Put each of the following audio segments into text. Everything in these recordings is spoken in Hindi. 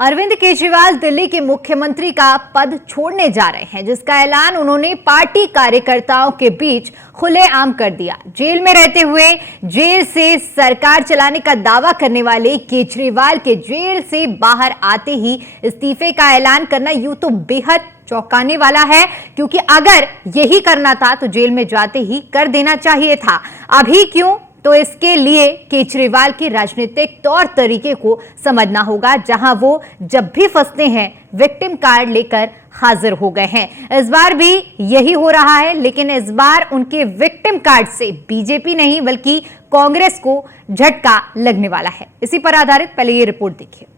अरविंद केजरीवाल दिल्ली के मुख्यमंत्री का पद छोड़ने जा रहे हैं, जिसका ऐलान उन्होंने पार्टी कार्यकर्ताओं के बीच खुलेआम कर दिया। जेल में रहते हुए जेल से सरकार चलाने का दावा करने वाले केजरीवाल के जेल से बाहर आते ही इस्तीफे का ऐलान करना यूं तो बेहद चौंकाने वाला है, क्योंकि अगर यही करना था तो जेल में जाते ही कर देना चाहिए था। अभी क्यों? तो इसके लिए केजरीवाल के राजनीतिक तौर तरीके को समझना होगा, जहां वो जब भी फंसते हैं विक्टिम कार्ड लेकर हाजिर हो गए हैं। इस बार भी यही हो रहा है, लेकिन इस बार उनके विक्टिम कार्ड से बीजेपी नहीं बल्कि कांग्रेस को झटका लगने वाला है। इसी पर आधारित पहले ये रिपोर्ट देखिए।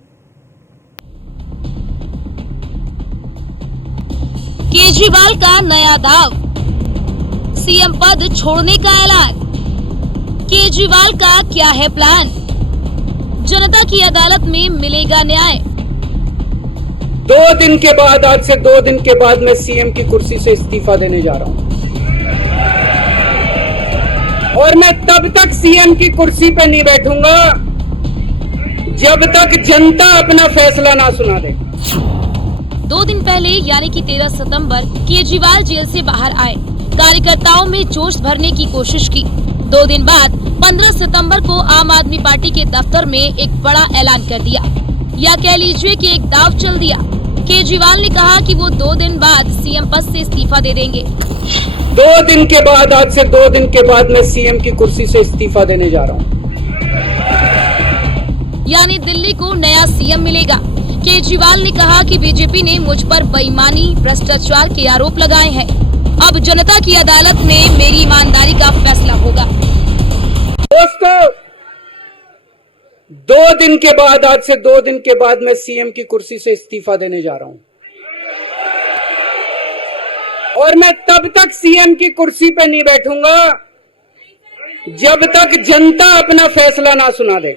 केजरीवाल का नया दाव, सीएम पद छोड़ने का ऐलान। केजरीवाल का क्या है प्लान? जनता की अदालत में मिलेगा न्याय। 2 दिन के बाद, आज से 2 दिन के बाद मैं सीएम की कुर्सी से इस्तीफा देने जा रहा हूं, और मैं तब तक सीएम की कुर्सी पे नहीं बैठूंगा जब तक जनता अपना फैसला ना सुना दे। 2 दिन पहले यानी कि 13 सितंबर केजरीवाल जेल से बाहर आए, कार्यकर्ताओं में जोश भरने की कोशिश की। 2 दिन बाद 15 सितंबर को आम आदमी पार्टी के दफ्तर में एक बड़ा ऐलान कर दिया, या कह लीजिए कि एक दाव चल दिया। केजरीवाल ने कहा कि वो 2 दिन बाद सीएम पद से इस्तीफा दे देंगे। 2 दिन के बाद, आज से 2 दिन के बाद मैं सीएम की कुर्सी से इस्तीफा देने जा रहा हूं, यानी दिल्ली को नया सीएम मिलेगा। केजरीवाल ने कहा कि बीजेपी ने मुझ पर बेईमानी, भ्रष्टाचार के आरोप लगाए हैं। अब जनता की अदालत में मेरी ईमानदारी का फैसला होगा। दोस्तों, 2 दिन के बाद, आज से 2 दिन के बाद मैं सीएम की कुर्सी से इस्तीफा देने जा रहा हूं, और मैं तब तक सीएम की कुर्सी पे नहीं बैठूंगा जब तक जनता अपना फैसला ना सुना दे।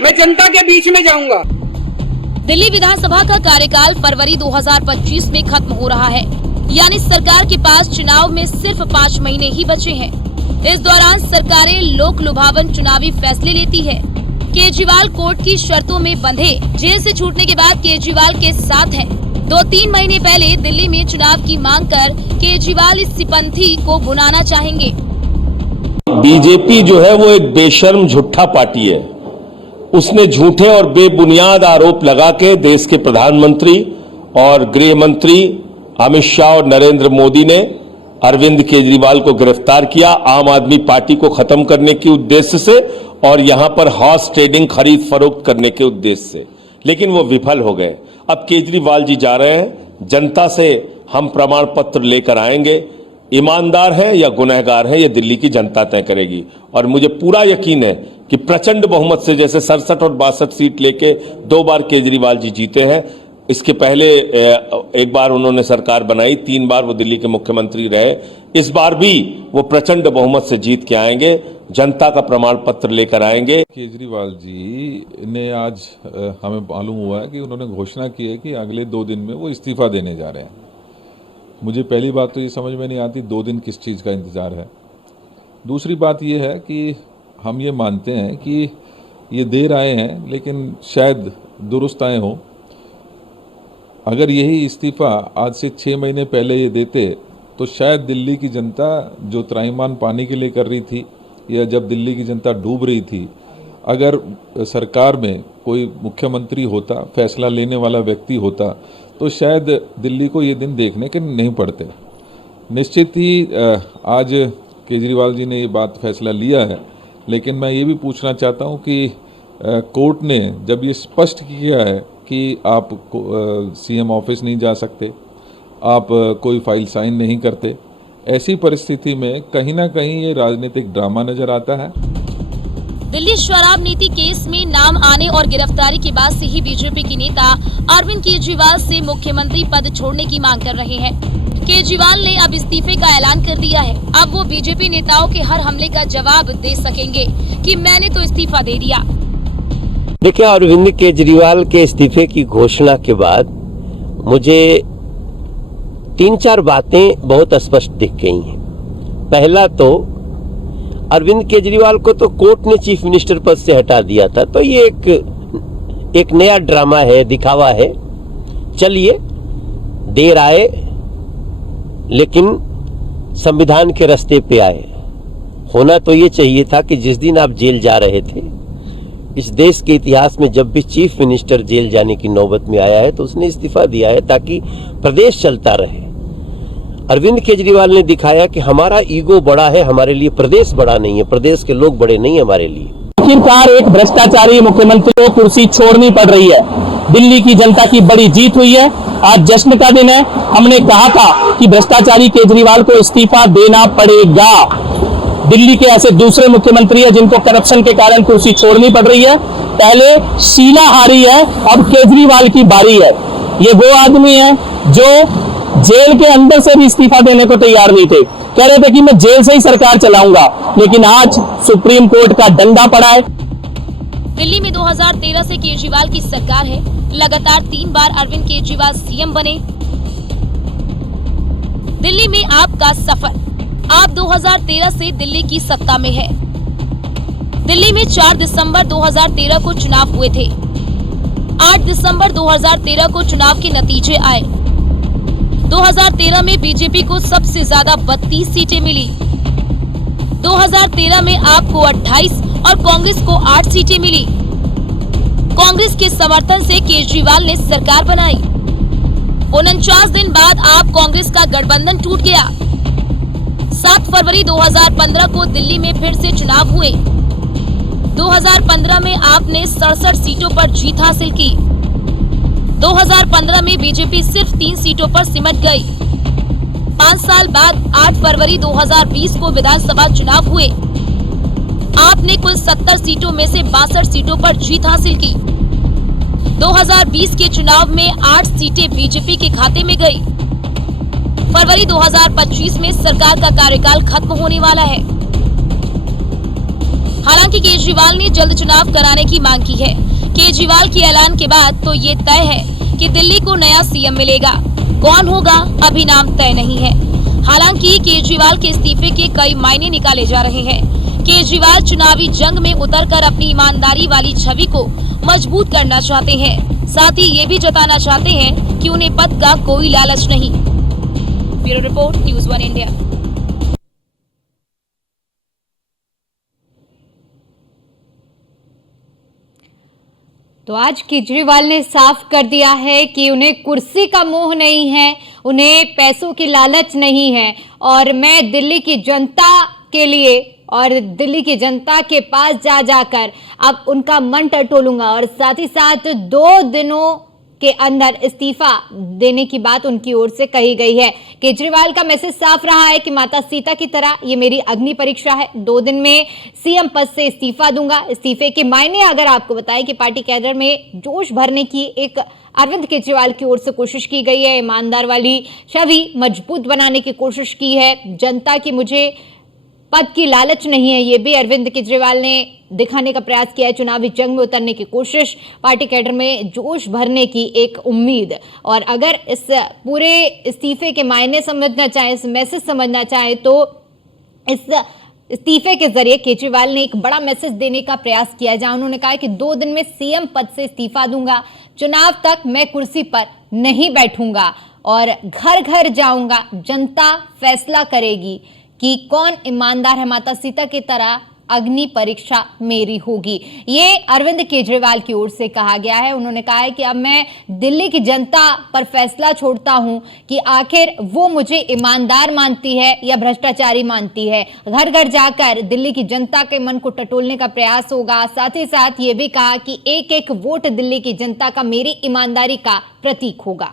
मैं जनता के बीच में जाऊंगा। दिल्ली विधानसभा का कार्यकाल फरवरी 2025 में खत्म हो रहा है, यानी सरकार के पास चुनाव में सिर्फ 5 महीने ही बचे हैं। इस दौरान सरकारें लोक लुभावन चुनावी फैसले लेती है। केजरीवाल कोर्ट की शर्तों में बंधे जेल से छूटने के बाद केजरीवाल के साथ हैं। 2-3 महीने पहले दिल्ली में चुनाव की मांग कर केजरीवाल इस सिपंथी को भुनाना चाहेंगे। बीजेपी जो है वो एक बेशर्म झूठा पार्टी है। उसने झूठे और बेबुनियाद आरोप लगा के देश के प्रधानमंत्री और गृह मंत्री अमित शाह और नरेंद्र मोदी ने अरविंद केजरीवाल को गिरफ्तार किया आम आदमी पार्टी को खत्म करने के उद्देश्य से और यहां पर हॉर्स ट्रेडिंग खरीद फरोख्त करने के उद्देश्य से, लेकिन वो विफल हो गए। अब केजरीवाल जी जा रहे हैं, जनता से हम प्रमाण पत्र लेकर आएंगे। ईमानदार है या गुनहगार है, ये दिल्ली की जनता तय करेगी। और मुझे पूरा यकीन है कि प्रचंड बहुमत से, जैसे 67 और 62 सीट लेके 2 बार केजरीवाल जी जीते हैं, इसके पहले एक बार उन्होंने सरकार बनाई, 3 बार वो दिल्ली के मुख्यमंत्री रहे, इस बार भी वो प्रचंड बहुमत से जीत के आएंगे, जनता का प्रमाण पत्र लेकर आएंगे। केजरीवाल जी ने आज हमें मालूम हुआ है कि उन्होंने घोषणा की है कि अगले 2 दिन में वो इस्तीफा देने जा रहे हैं। मुझे पहली बात तो ये समझ में नहीं आती 2 दिन किस चीज़ का इंतज़ार है। दूसरी बात ये है कि हम ये मानते हैं कि ये देर आए हैं, लेकिन शायद दुरुस्त आए हों। अगर यही इस्तीफ़ा आज से 6 महीने पहले ये देते तो शायद दिल्ली की जनता जो त्राहिमाम पानी के लिए कर रही थी, या जब दिल्ली की जनता डूब रही थी, अगर सरकार में कोई मुख्यमंत्री होता, फैसला लेने वाला व्यक्ति होता, तो शायद दिल्ली को ये दिन देखने के नहीं पड़ते। निश्चित ही आज केजरीवाल जी ने ये बात फैसला लिया है, लेकिन मैं ये भी पूछना चाहता हूँ कि कोर्ट ने जब ये स्पष्ट किया है कि आप सीएम ऑफिस नहीं जा सकते, आप कोई फाइल साइन नहीं करते, ऐसी परिस्थिति में कहीं ना कहीं ये राजनीतिक ड्रामा नजर आता है। दिल्ली शराब नीति केस में नाम आने और गिरफ्तारी के बाद से ही बीजेपी के नेता अरविंद केजरीवाल से मुख्यमंत्री पद छोड़ने की मांग कर रहे हैं। केजरीवाल ने अब इस्तीफे का ऐलान कर दिया है। अब वो बीजेपी नेताओं के हर हमले का जवाब दे सकेंगे कि मैंने तो इस्तीफा दे दिया। देखिए, अरविंद केजरीवाल के इस्तीफे की घोषणा के बाद मुझे 3-4 बातें बहुत स्पष्ट दिख गई हैं। पहला तो अरविंद केजरीवाल को तो कोर्ट ने चीफ मिनिस्टर पद से हटा दिया था, तो ये एक एक नया ड्रामा है, दिखावा है। चलिए, देर आए लेकिन संविधान के रास्ते पे आए। होना तो ये चाहिए था कि जिस दिन आप जेल जा रहे थे, इस देश के इतिहास में जब भी चीफ मिनिस्टर जेल जाने की नौबत में आया है तो उसने इस्तीफा दिया है ताकि प्रदेश चलता रहे। अरविंद केजरीवाल ने दिखाया कि हमारा ईगो बड़ा है, हमारे लिए प्रदेश बड़ा नहीं है, प्रदेश के लोग बड़े नहीं है हमारे लिए। आखिरकार एक भ्रष्टाचारी मुख्यमंत्री को कुर्सी छोड़नी पड़ रही है। दिल्ली की जनता की बड़ी जीत हुई है। आज जश्न का दिन है। हमने कहा था कि भ्रष्टाचारी केजरीवाल को इस्तीफा देना पड़ेगा। दिल्ली के ऐसे दूसरे मुख्यमंत्री है जिनको करप्शन के कारण कुर्सी छोड़नी पड़ रही है। पहले शीला हारी है, अब केजरीवाल की बारी है। ये वो आदमी है जो जेल के अंदर से भी इस्तीफा देने को तैयार नहीं थे। कह रहे थे कि मैं जेल से ही सरकार चलाऊंगा, लेकिन आज सुप्रीम कोर्ट का डंडा पड़ा है। दिल्ली में 2013 से केजरीवाल की सरकार है। लगातार 3 बार अरविंद केजरीवाल सीएम बने। दिल्ली में आपका सफर। आप 2013 से दिल्ली की सत्ता में है। दिल्ली में 4 दिसंबर 2013 को चुनाव हुए थे। 8 दिसंबर 2013 को चुनाव के नतीजे आए। 2013 में बीजेपी को सबसे ज्यादा 32 सीटें मिली। 2013 में आपको 28 और कांग्रेस को 8 सीटें मिली। कांग्रेस के समर्थन से केजरीवाल ने सरकार बनाई। 49 दिन बाद आप कांग्रेस का गठबंधन टूट गया। 7 फरवरी 2015 को दिल्ली में फिर से चुनाव हुए। 2015 में आपने 67 सीटों पर जीत हासिल की। 2015 में बीजेपी सिर्फ 3 सीटों पर सिमट गई। 5 साल बाद 8 फरवरी 2020 को विधानसभा चुनाव हुए। आपने कुल 70 सीटों में से 62 सीटों पर जीत हासिल की। 2020 के चुनाव में 8 सीटें बीजेपी के खाते में गई। फरवरी 2025 में सरकार का कार्यकाल खत्म होने वाला है। हालांकि केजरीवाल ने जल्द चुनाव कराने की मांग की है। केजरीवाल के ऐलान के बाद तो ये तय है कि दिल्ली को नया सीएम मिलेगा। कौन होगा अभी नाम तय नहीं है। हालांकि केजरीवाल के इस्तीफे के कई मायने निकाले जा रहे हैं। केजरीवाल चुनावी जंग में उतरकर अपनी ईमानदारी वाली छवि को मजबूत करना चाहते हैं। साथ ही ये भी जताना चाहते हैं कि उन्हें पद का कोई लालच नहीं। Bureau report, news 1 India. तो आज केजरीवाल ने साफ कर दिया है कि उन्हें कुर्सी का मोह नहीं है, उन्हें पैसों की लालच नहीं है और मैं दिल्ली की जनता के लिए और दिल्ली की जनता के पास जा जाकर अब उनका मन टटोलूंगा। और साथ ही साथ 2 दिनों के अंदर इस्तीफा देने की बात उनकी ओर से कही गई है। केजरीवाल का मैसेज साफ रहा है कि माता सीता की तरह ये मेरी अग्नि परीक्षा है। 2 दिन में सीएम पद से इस्तीफा दूंगा। इस्तीफे के मायने अगर आपको बताएं कि पार्टी कैडर में जोश भरने की एक अरविंद केजरीवाल की ओर से कोशिश की गई है। ईमानदार वाली छवि मजबूत बनाने की कोशिश की है। जनता की मुझे पद की लालच नहीं है, ये भी अरविंद केजरीवाल ने दिखाने का प्रयास किया है। चुनावी जंग में उतरने की कोशिश, पार्टी कैडर में जोश भरने की एक उम्मीद। और अगर इस पूरे इस्तीफे के मायने समझना चाहे, इस मैसेज समझना चाहे, तो इस इस्तीफे के जरिए केजरीवाल ने एक बड़ा मैसेज देने का प्रयास किया, जहां उन्होंने कहा कि 2 दिन में सीएम पद से इस्तीफा दूंगा, चुनाव तक मैं कुर्सी पर नहीं बैठूंगा और घर घर जाऊंगा, जनता फैसला करेगी कि कौन ईमानदार है। माता सीता की तरह अग्नि परीक्षा मेरी होगी, ये अरविंद केजरीवाल की ओर से कहा गया है। उन्होंने कहा है कि अब मैं दिल्ली की जनता पर फैसला छोड़ता हूं कि आखिर वो मुझे ईमानदार मानती है या भ्रष्टाचारी मानती है। घर घर जाकर दिल्ली की जनता के मन को टटोलने का प्रयास होगा। साथ ही साथ ये भी कहा कि एक एक वोट दिल्ली की जनता का मेरी ईमानदारी का प्रतीक होगा।